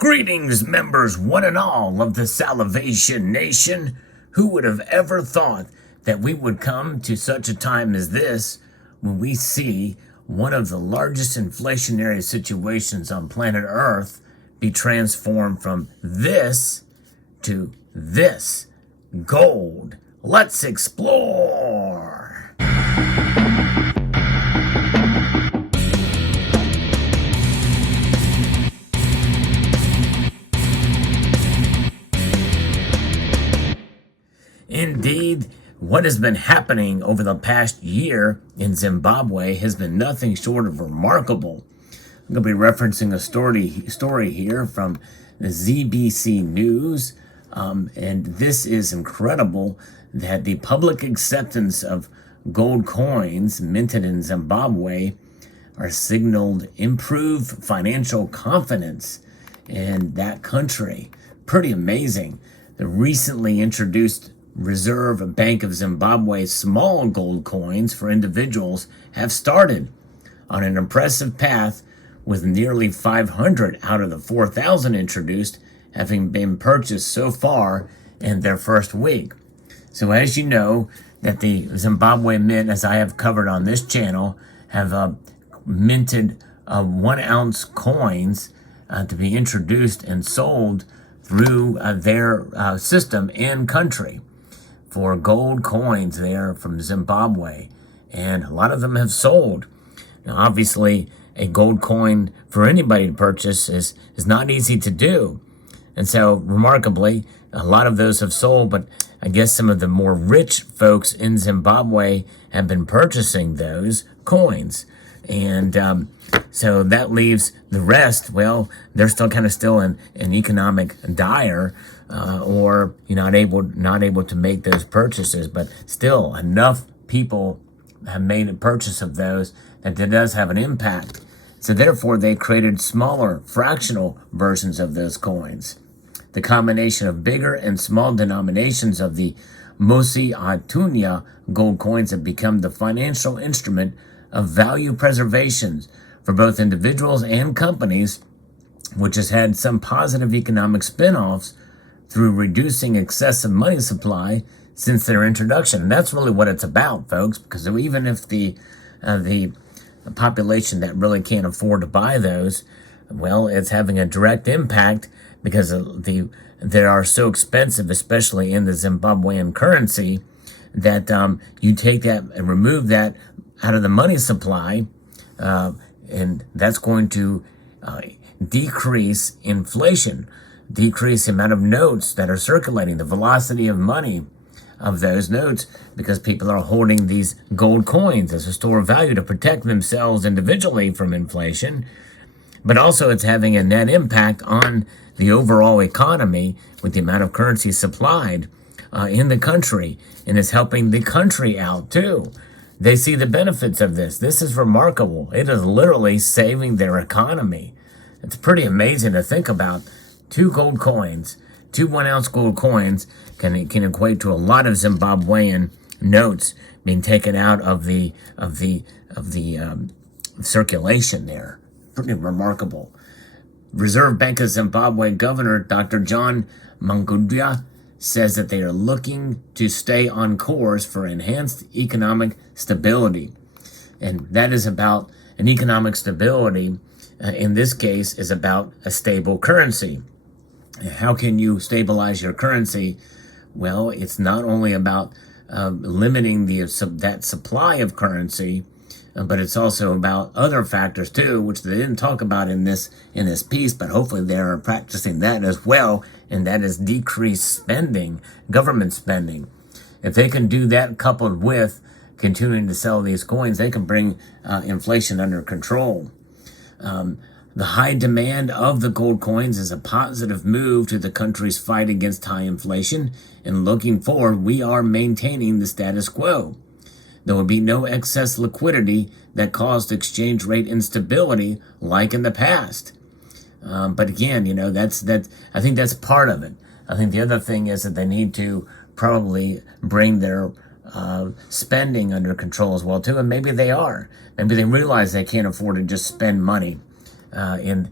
Greetings, members one and all of the Salivation Nation. Who would have ever thought that we would come to such a time as this when we see one of the largest inflationary situations on planet Earth be transformed from this to this? Gold. Let's explore. Indeed, what has been happening over the past year in Zimbabwe has been nothing short of remarkable. I'm going to be referencing a story here from the ZBC News, and this is incredible that the public acceptance of gold coins minted in Zimbabwe are signaled improved financial confidence in that country. Pretty amazing. The recently introduced Reserve Bank of Zimbabwe's small gold coins for individuals have started on an impressive path, with nearly 500 out of the 4,000 introduced having been purchased so far in their first week. So as you know, that the Zimbabwe Mint, as I have covered on this channel, have minted 1 ounce coins to be introduced and sold through their system and country for gold coins there from Zimbabwe, and a lot of them have sold. Now, obviously, a gold coin for anybody to purchase is not easy to do, and so remarkably, a lot of those have sold, but I guess some of the more rich folks in Zimbabwe have been purchasing those coins, and so that leaves the rest. Well, they're still in economic dire, or not able to make those purchases. But still, enough people have made a purchase of those that it does have an impact. So therefore, they created smaller fractional versions of those coins. The combination of bigger and small denominations of the Mosi Atunya gold coins have become the financial instrument of value preservation for both individuals and companies, which has had some positive economic spin-offs through reducing excessive money supply since their introduction. And that's really what it's about, folks, because even if the population that really can't afford to buy those, well, it's having a direct impact because they are so expensive, especially in the Zimbabwean currency, that you take that and remove that out of the money supply, and that's going to decrease inflation, decrease the amount of notes that are circulating, the velocity of money of those notes, because people are holding these gold coins as a store of value to protect themselves individually from inflation. But also it's having a net impact on the overall economy with the amount of currency supplied in the country, and it's helping the country out too. They see the benefits of this. This is remarkable. It is literally saving their economy. It's pretty amazing to think about. 2 gold coins, 2 1-ounce gold coins can equate to a lot of Zimbabwean notes being taken out of the circulation there. Pretty remarkable. Reserve Bank of Zimbabwe Governor Dr. John Mangudya says that they are looking to stay on course for enhanced economic stability. And that is about an economic stability, in this case, is about a stable currency. How can you stabilize your currency? Well, it's not only about limiting that supply of currency, but it's also about other factors too, which they didn't talk about in this piece, but hopefully they're practicing that as well, and that is decreased spending, government spending. If they can do that coupled with continuing to sell these coins, they can bring inflation under control. The high demand of the gold coins is a positive move to the country's fight against high inflation, and looking forward, we are maintaining the status quo. There will be no excess liquidity that caused exchange rate instability like in the past. But again, I think that's part of it. I think the other thing is that they need to probably bring their spending under control as well too, and maybe they are. Maybe they realize they can't afford to just spend money. in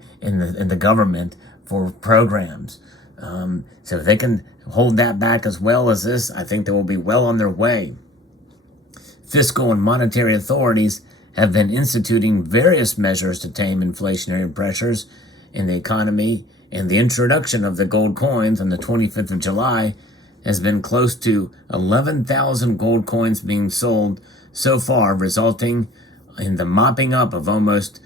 the government for programs. So if they can hold that back as well as this, I think they will be well on their way. Fiscal and monetary authorities have been instituting various measures to tame inflationary pressures in the economy, and the introduction of the gold coins on the 25th of July has been close to 11,000 gold coins being sold so far, resulting in the mopping up of almost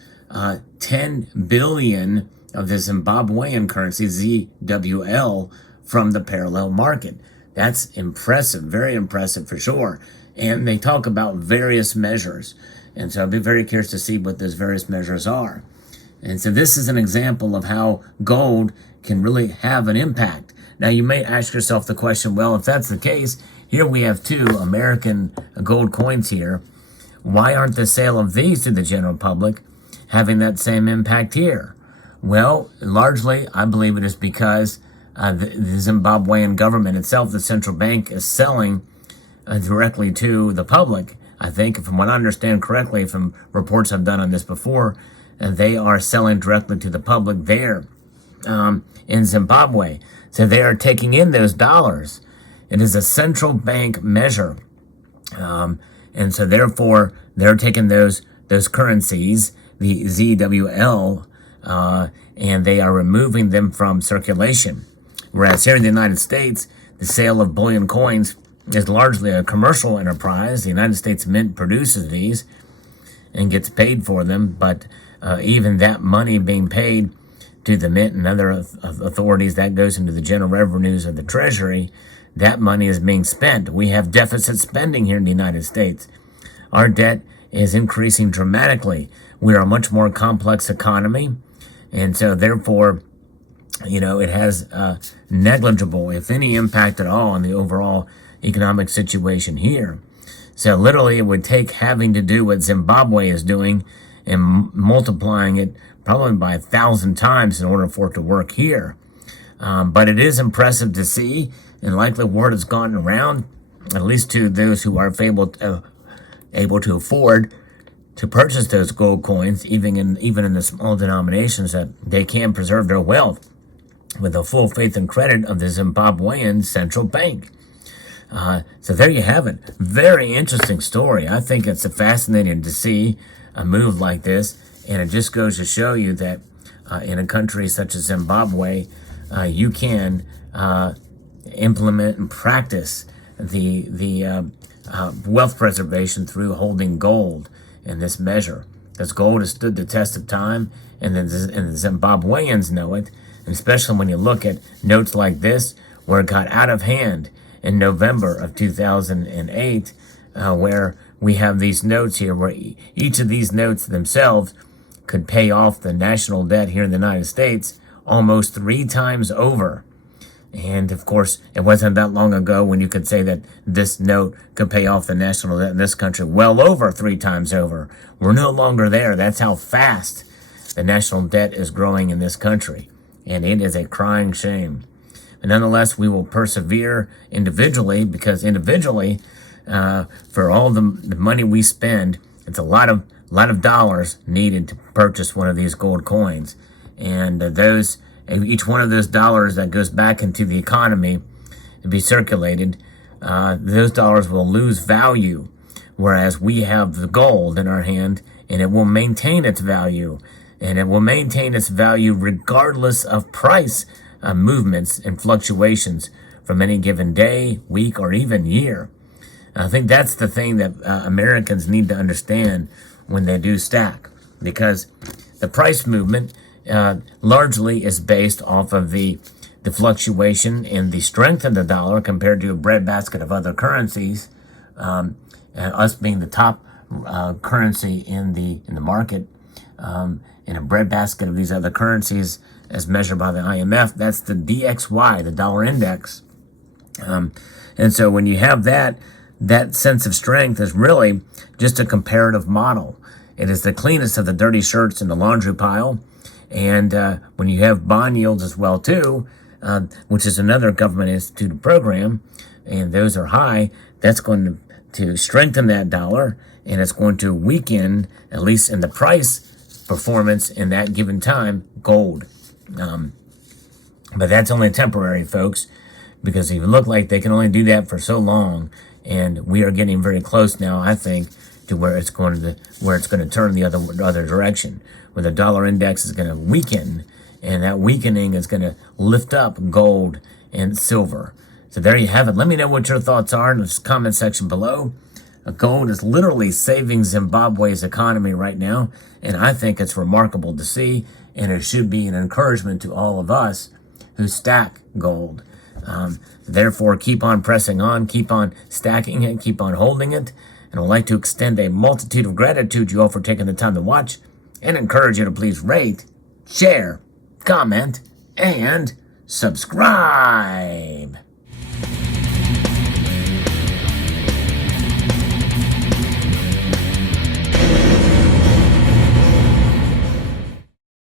10 billion of the Zimbabwean currency, ZWL, from the parallel market. That's impressive, very impressive for sure. And they talk about various measures. And so I'll be very curious to see what those various measures are. And so this is an example of how gold can really have an impact. Now you may ask yourself the question, well, if that's the case, here we have 2 American gold coins here. Why aren't the sale of these to the general public having that same impact here? Well, largely, I believe it is because the Zimbabwean government itself, the central bank, is selling directly to the public. I think, from what I understand correctly from reports I've done on this before, they are selling directly to the public there in Zimbabwe. So they are taking in those dollars. It is a central bank measure. And so therefore, they're taking those currencies, the ZWL, and they are removing them from circulation. Whereas here in the United States, the sale of bullion coins is largely a commercial enterprise. The United States Mint produces these and gets paid for them, but even that money being paid to the Mint and other authorities, that goes into the general revenues of the Treasury. That money is being spent. We have deficit spending here in the United States. Our debt is increasing dramatically. We are a much more complex economy, and so therefore, it has negligible, if any, impact at all on the overall economic situation here. So literally, it would take having to do what Zimbabwe is doing and multiplying it probably by 1,000 times in order for it to work here. But it is impressive to see, and likely word has gone around, at least to those who are able to afford to purchase those gold coins, even in the small denominations, that they can preserve their wealth with the full faith and credit of the Zimbabwean central bank. So there you have it. Very interesting story. I think it's fascinating to see a move like this, and it just goes to show you that in a country such as Zimbabwe, you can implement and practice the wealth preservation through holding gold in this measure. Because gold has stood the test of time, and the Zimbabweans know it, and especially when you look at notes like this, where it got out of hand in November of 2008, where we have these notes here, where each of these notes themselves could pay off the national debt here in the United States almost 3 times over. And of course, it wasn't that long ago when you could say that this note could pay off the national debt in this country well over 3 times over. We're no longer there. That's how fast the national debt is growing in this country. And it is a crying shame. But nonetheless, we will persevere individually, because individually, for all the money we spend, it's a lot of dollars needed to purchase one of these gold coins. And each one of those dollars that goes back into the economy to be circulated, those dollars will lose value, whereas we have the gold in our hand, and it will maintain its value, and it will maintain its value regardless of price movements and fluctuations from any given day, week, or even year. I think that's the thing that Americans need to understand when they do stack, because the price movement largely is based off of the fluctuation in the strength of the dollar compared to a breadbasket of other currencies, us being the top currency in the market, in a breadbasket of these other currencies as measured by the IMF. That's the DXY, the dollar index. And so when you have that sense of strength is really just a comparative model. It is the cleanest of the dirty shirts in the laundry pile. And when you have bond yields as well too, which is another government instituted program, and those are high, that's going to strengthen that dollar, and it's going to weaken, at least in the price performance in that given time, gold. But that's only temporary, folks, because it look like they can only do that for so long, and we are getting very close now, I think, to where it's going to turn the other direction, where the dollar index is going to weaken, and that weakening is going to lift up gold and silver. So there you have it. Let me know what your thoughts are in the comment section below. Gold is literally saving Zimbabwe's economy right now, and I think it's remarkable to see, and it should be an encouragement to all of us who stack gold. Therefore, keep on pressing on, keep on stacking it, keep on holding it, and I'd like to extend a multitude of gratitude to you all for taking the time to watch, and encourage you to please rate, share, comment, and subscribe.